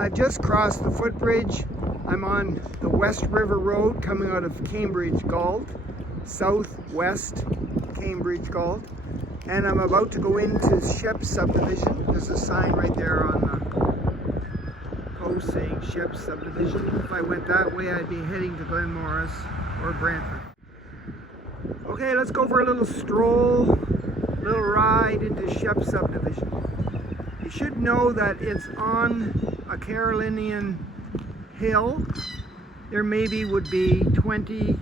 I've just crossed the footbridge. I'm on the West River Road coming out of Cambridge Galt, southwest Cambridge Galt, and I'm about to go into Shep Subdivision. There's a sign right there on the post saying Shep Subdivision. If I went that way, I'd be heading to Glen Morris or Brantford. Okay, let's go for a little stroll, little ride into Shep Subdivision. You should know that it's on a Carolinian hill. There maybe would be 20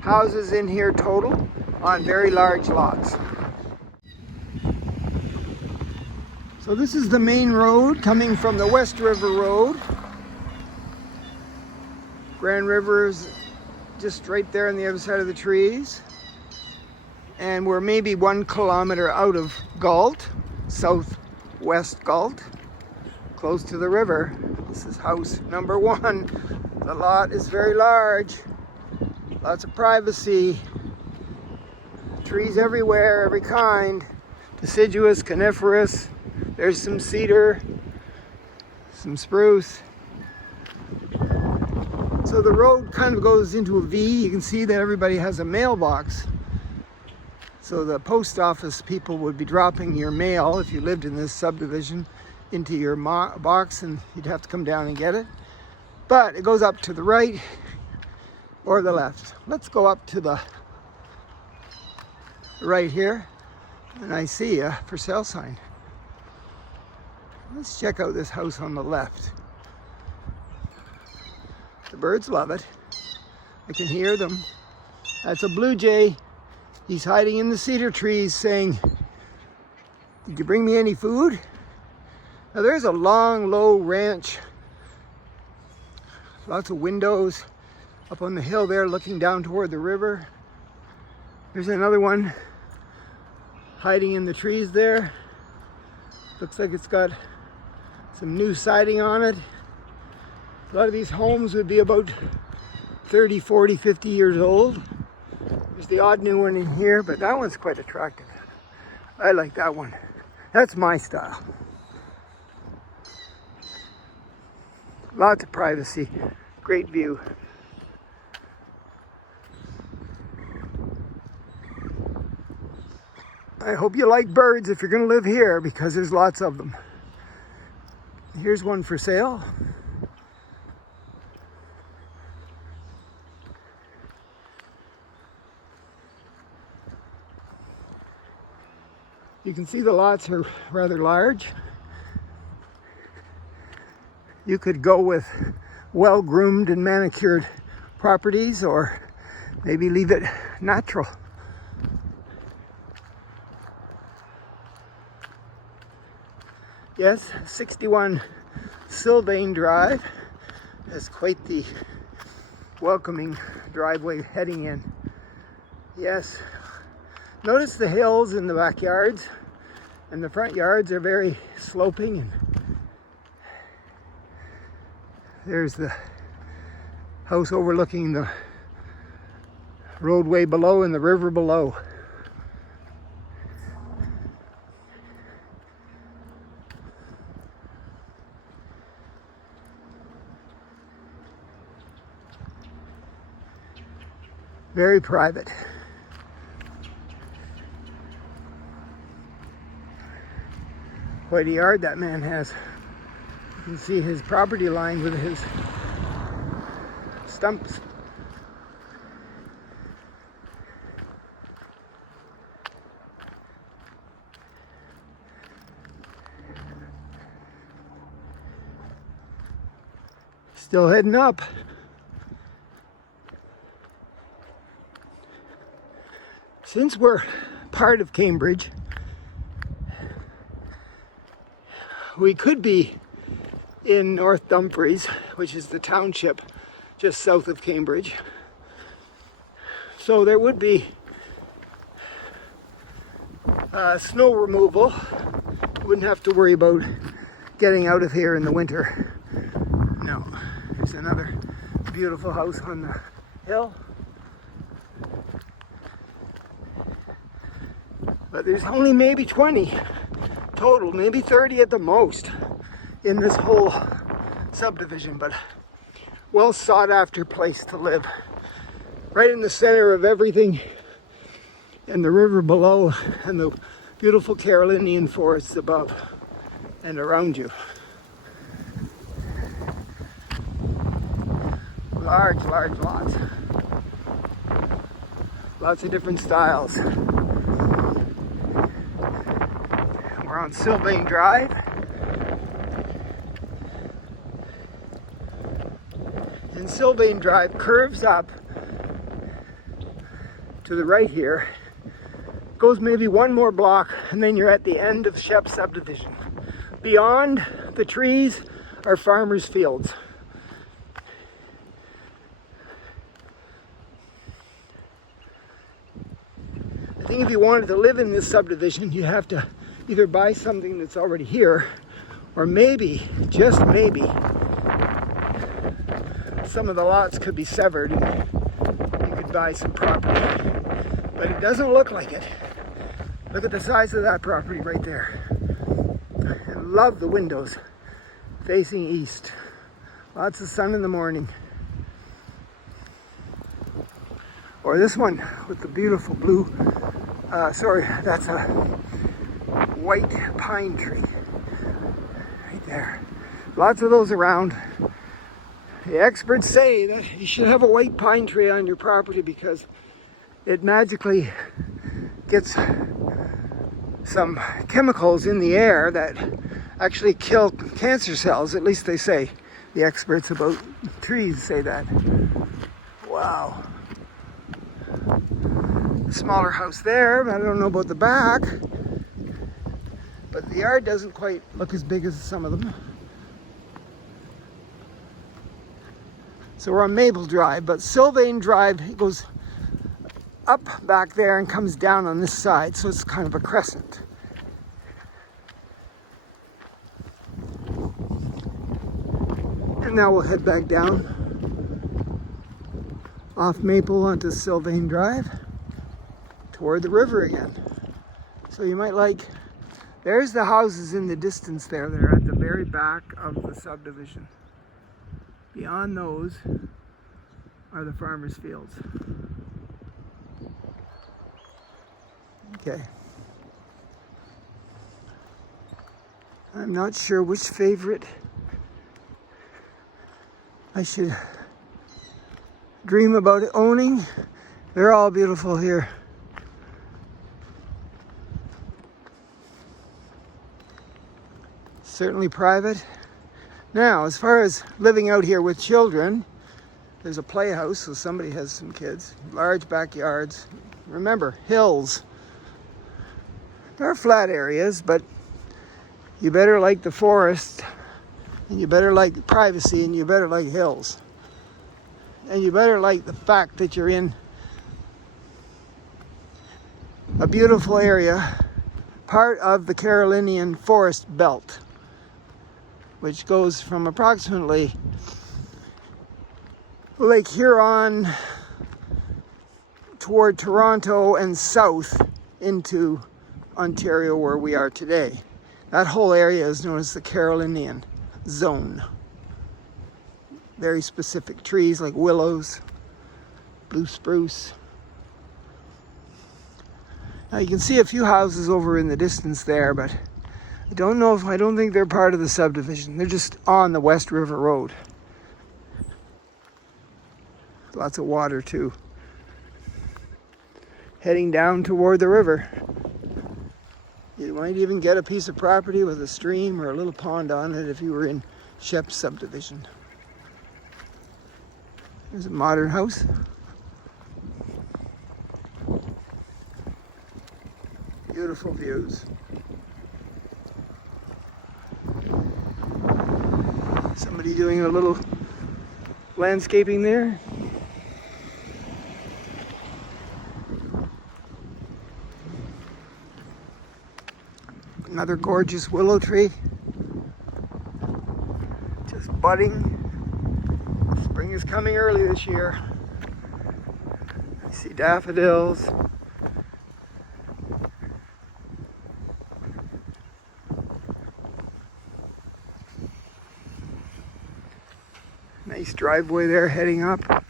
houses in here total on very large lots. So this is the main road coming from the West River Road. Grand River is just right there on the other side of the trees. And we're maybe 1 kilometer out of Galt, southwest Galt, close to the river. This is house number 1. The lot is very large, lots of privacy, trees everywhere, every kind, deciduous, coniferous. There's some cedar, some spruce. So the road kind of goes into a V. You can see that everybody has a mailbox. So the post office people would be dropping your mail if you lived in this subdivision into your box, and you'd have to come down and get it. But it goes up to the right or the left. Let's go up to the right here, and I see a for sale sign. Let's check out this house on the left. The birds love it. I can hear them. That's a blue jay. He's hiding in the cedar trees saying, "Did you bring me any food?" Now there's a long, low ranch. Lots of windows up on the hill there looking down toward the river. There's another one hiding in the trees there. Looks like it's got some new siding on it. A lot of these homes would be about 30, 40, 50 years old. There's the odd new one in here, but that one's quite attractive. I like that one. That's my style. Lots of privacy, great view. I hope you like birds if you're going to live here, because there's lots of them. Here's one for sale. You can see the lots are rather large. You could go with well-groomed and manicured properties, or maybe leave it natural. Yes, 61 Sylvain Drive has quite the welcoming driveway heading in. Yes, notice the hills in the backyards, and the front yards are very sloping, and there's the house overlooking the roadway below and the river below. Very private. Quite a yard that man has. You can see his property line with his stumps. Still heading up. Since we're part of Cambridge, we could be in North Dumfries, which is the township just south of Cambridge. So there would be snow removal. You wouldn't have to worry about getting out of here in the winter. No. There's another beautiful house on the hill. But there's only maybe 20 total, maybe 30 at the most in this whole subdivision, but well sought after place to live. Right in the center of everything, and the river below, and the beautiful Carolinian forests above and around you. Large lots. Lots of different styles. We're on Sylvain Drive. And Sylvain Drive curves up to the right here. Goes maybe one more block, and then you're at the end of Shep Subdivision. Beyond the trees are farmers' fields. I think if you wanted to live in this subdivision, you have to either buy something that's already here, or maybe, just maybe, some of the lots could be severed and you could buy some property. But it doesn't look like it. Look at the size of that property right there. I love the windows facing east. Lots of sun in the morning. Or this one with the beautiful blue, that's a white pine tree. Right there. Lots of those around. The experts say that you should have a white pine tree on your property because it magically gets some chemicals in the air that actually kill cancer cells. At least they say. The experts about trees say that. Wow. Smaller house there, but I don't know about the back. But the yard doesn't quite look as big as some of them. So we're on Maple Drive, but Sylvain Drive goes up back there and comes down on this side, so it's kind of a crescent. And now we'll head back down off Maple onto Sylvain Drive toward the river again. So you might like, there's the houses in the distance there that are at the very back of the subdivision. Beyond those are the farmers' fields. Okay. I'm not sure which favorite I should dream about owning. They're all beautiful here. Certainly private. Now, as far as living out here with children, there's a playhouse, so somebody has some kids. Large backyards. Remember, hills. There are flat areas, but you better like the forest, and you better like privacy, and you better like hills. And you better like the fact that you're in a beautiful area, part of the Carolinian forest belt, which goes from approximately Lake Huron toward Toronto and south into Ontario, where we are today. That whole area is known as the Carolinian Zone. Very specific trees like willows, blue spruce. Now you can see a few houses over in the distance there, but I don't think they're part of the subdivision. They're just on the West River Road. Lots of water too. Heading down toward the river. You might even get a piece of property with a stream or a little pond on it if you were in Shep Subdivision. There's a modern house. Beautiful views. Somebody doing a little landscaping there. Another gorgeous willow tree. Just budding. Spring is coming early this year. I see daffodils. Nice driveway there heading up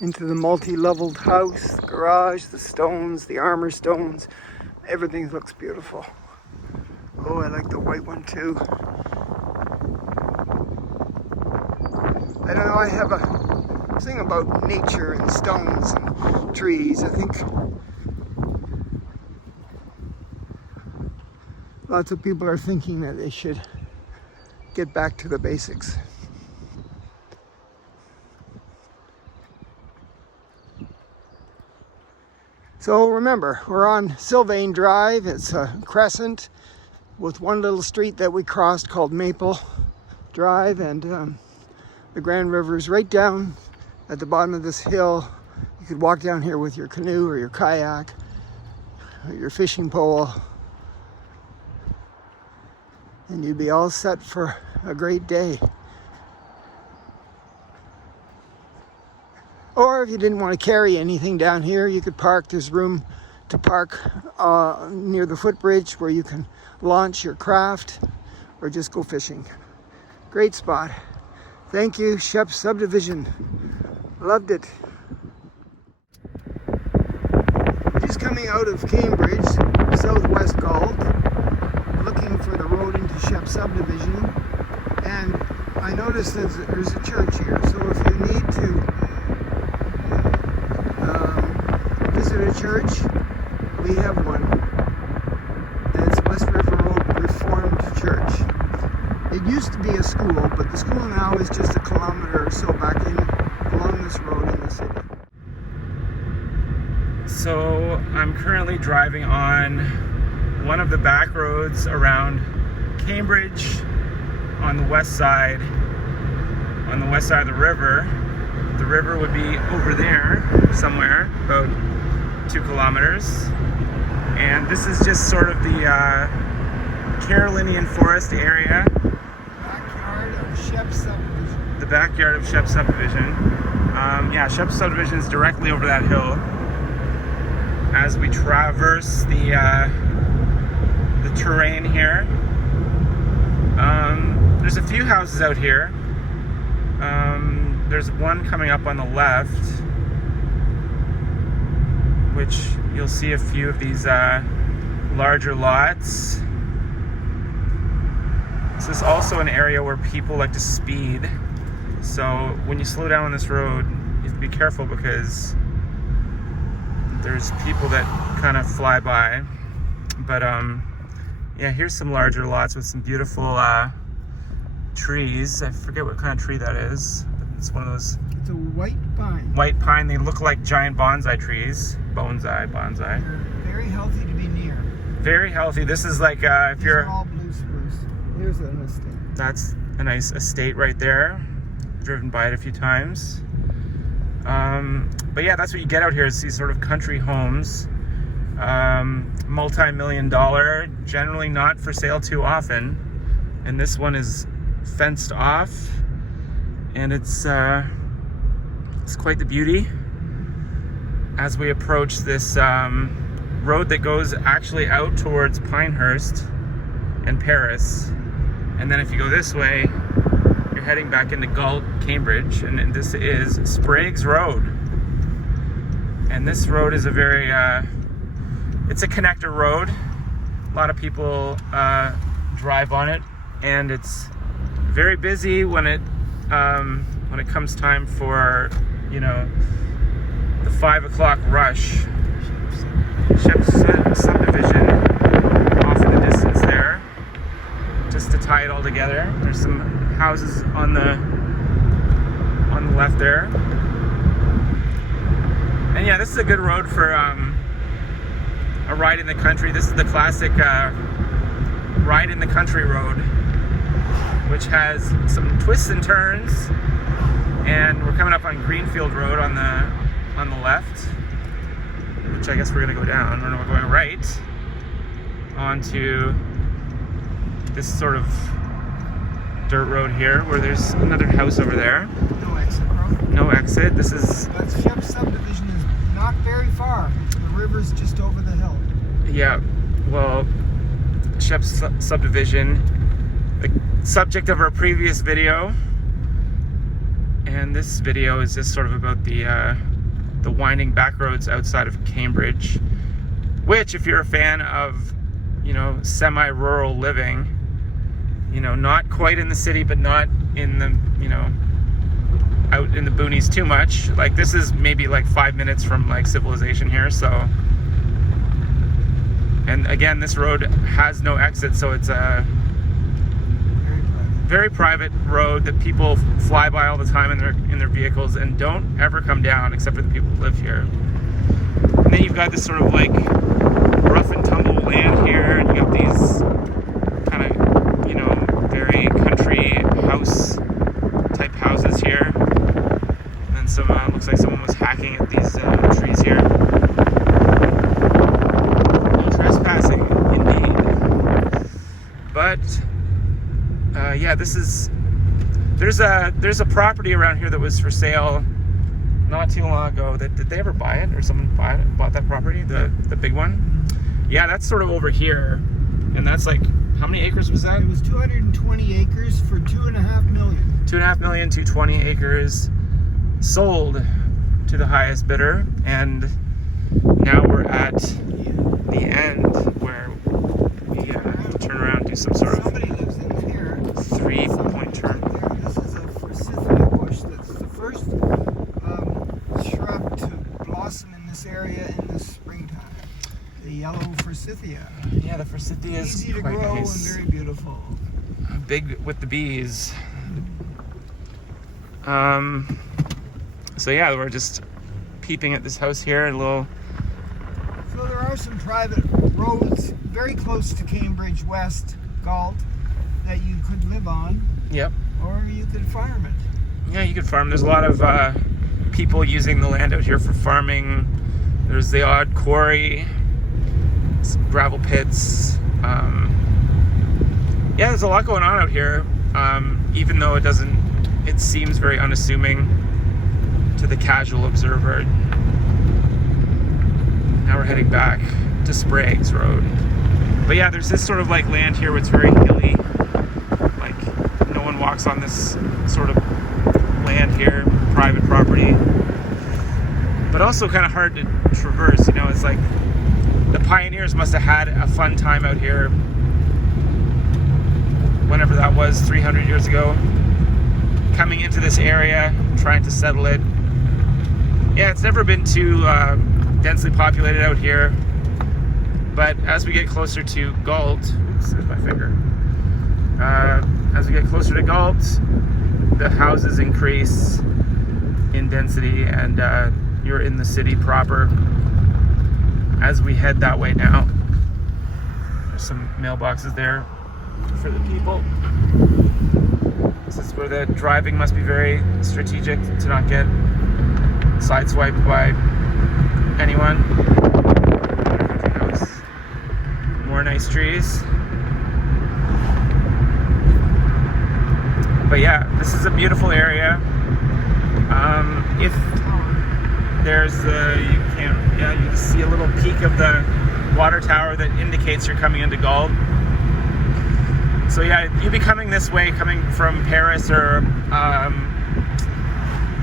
into the multi-leveled house, the garage, the stones, the armor stones. Everything looks beautiful. Oh, I like the white one too. I don't know, I have a thing about nature and stones and trees. I think lots of people are thinking that they should get back to the basics. So remember, we're on Sylvain Drive. It's a crescent with one little street that we crossed called Maple Drive, and the Grand River is right down at the bottom of this hill. You could walk down here with your canoe or your kayak or your fishing pole, and you'd be all set for a great day. Or if you didn't want to carry anything down here, you could park. There's room to park near the footbridge where you can launch your craft or just go fishing. Great spot. Thank you, Shep Subdivision. Loved it. Just coming out of Cambridge, southwest Galt, looking for the road into Shep Subdivision, and I noticed that there's a church here. So if you need to visit a church, we have one, and it's West River Road Reformed Church. It used to be a school, but the school now is just a kilometer or so back in along this road in the city. So I'm currently driving on one of the back roads around Cambridge on the west side of the river. The river would be over there somewhere, about 2 kilometers. And this is just sort of the Carolinian Forest area. Backyard of Shep Subdivision. The backyard of Shep Subdivision. Yeah, Shep Subdivision is directly over that hill. As we traverse the terrain here, there's a few houses out here. There's one coming up on the left, which you'll see a few of these larger lots. This is also an area where people like to speed. So when you slow down on this road, you have to be careful because there's people that kind of fly by. But yeah, here's some larger lots with some beautiful trees. I forget what kind of tree that is. It's one of those. It's a white pine. White pine. They look like giant bonsai trees. Bonsai. They're very healthy to be near. Very healthy. This is like if you're. All blue spruce. Here's an estate. That's a nice estate right there. Driven by it a few times. But yeah, that's what you get out here is these sort of country homes. Multi-million-dollar, generally not for sale too often. And this one is fenced off. And it's quite the beauty as we approach this road that goes actually out towards Pinehurst and Paris. And then if you go this way, you're heading back into Galt, Cambridge, and this is Sprague's Road. And this road is a very, it's a connector road. A lot of people drive on it, and it's very busy when it comes time for, you know, the 5 o'clock rush. Shep Subdivision off in the distance there, just to tie it all together. There's some houses on the left there, and yeah, this is a good road for a ride in the country. This is the classic ride in the country road, which has some twists and turns. And we're coming up on Greenfield Road on the left, which I guess we're gonna go down. Or no, we're going right onto this sort of dirt road here, where there's another house over there. No exit, bro. No exit. This is. But Shep Subdivision is not very far. The river's just over the hill. Yeah. Well, Shep Subdivision, the subject of our previous video. And this video is just sort of about the winding back roads outside of Cambridge, which, if you're a fan of, you know, semi-rural living, you know, not quite in the city, but not in the, you know, out in the boonies too much. Like, this is maybe like 5 minutes from like civilization here, so. And again, this road has no exit, so it's a very private road that people fly by all the time in their vehicles and don't ever come down, except for the people who live here. And then you've got this sort of like rough and tumble land here, and you got these kind of, you know, very country house type houses here. And then some looks like someone was hacking at these trees here. No trespassing, indeed. But yeah, there's a property around here that was for sale not too long ago. Did they ever buy it, or someone bought that property, the big one? Yeah, that's sort of over here, and that's like, how many acres was that? It was 220 acres for $2.5 million. 2.5 million, 220 acres, sold to the highest bidder, and now we're at the end where we turn around and do some sort of Somebody lives in here. 3-point turn. This is a forsythia bush. That's the first shrub to blossom in this area in the springtime. The yellow forsythia. Yeah, the forsythia is easy to quite grow nice. and very beautiful. Big with the bees. So yeah, we're just peeping at this house here, a little. So there are some private roads very close to Cambridge West, Galt, that you could live on. Yep. Or you could farm it. Yeah, you could farm. There's a lot of people using the land out here for farming. There's the odd quarry, some gravel pits. Yeah, there's a lot going on out here. Even though it seems very unassuming to the casual observer. Now we're heading back to Sprague's Road. But yeah, there's this sort of like land here where it's very hilly. Like, no one walks on this sort of land here, private property. But also kind of hard to traverse, you know. It's like the pioneers must have had a fun time out here whenever that was, 300 years ago, coming into this area, trying to settle it. Yeah, it's never been too densely populated out here, but as we get closer to Galt, oops, there's my finger. As we get closer to Galt, the houses increase in density, and you're in the city proper as we head that way now. There's some mailboxes there for the people. This is where the driving must be very strategic to not get sideswiped by anyone. More nice trees. But yeah, this is a beautiful area. If there's you can see a little peak of the water tower that indicates you're coming into Galt. So yeah, you'd be coming this way, coming from Paris or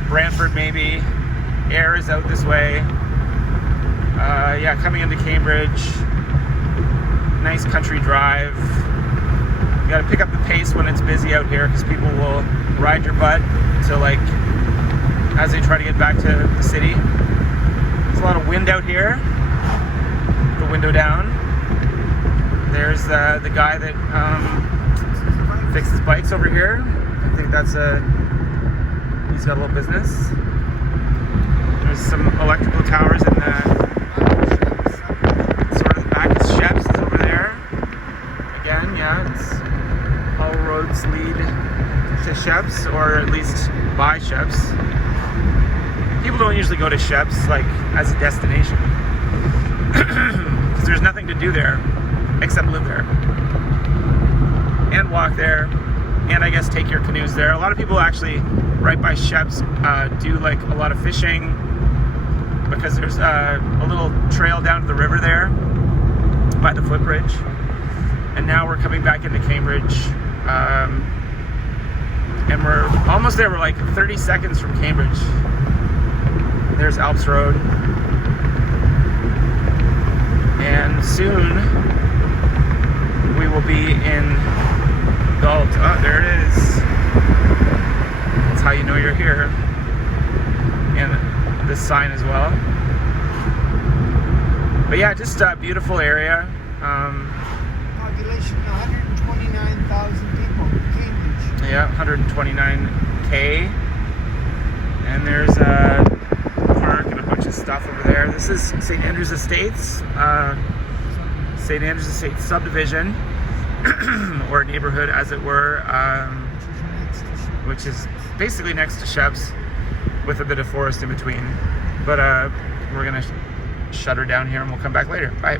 Brantford maybe. Air is out this way. Yeah, coming into Cambridge. Nice country drive. You gotta pick up the pace when it's busy out here, because people will ride your butt to, like, as they try to get back to the city. There's a lot of wind out here. The window down. There's the guy that fixes bikes over here. I think that's he's got a little business. There's some electrical towers in the sort of the back of Shep's is over there. Again, yeah, it's all roads lead to Shep's, or at least by Shep's. People don't usually go to Shep's like as a destination because there's nothing to do there except live there and walk there, and I guess take your canoes there. A lot of people actually right by Shep's do like a lot of fishing, because there's a little trail down to the river there by the footbridge. And now we're coming back into Cambridge, and and we're almost there. We're like 30 seconds from Cambridge. There's Alps Road. And soon we will be in Galt. Oh, there it is. That's how you know you're here. And this sign as well. But yeah, just a beautiful area. Population 129,000 people. Cambridge. Yeah, 129K. And there's a park and a bunch of stuff over there. This is St. Andrew's Estates. St. Andrew's Estates Subdivision, or neighborhood as it were, which is basically next to Shep's with a bit of forest in between. But we're gonna shut her down here and we'll come back later. Bye.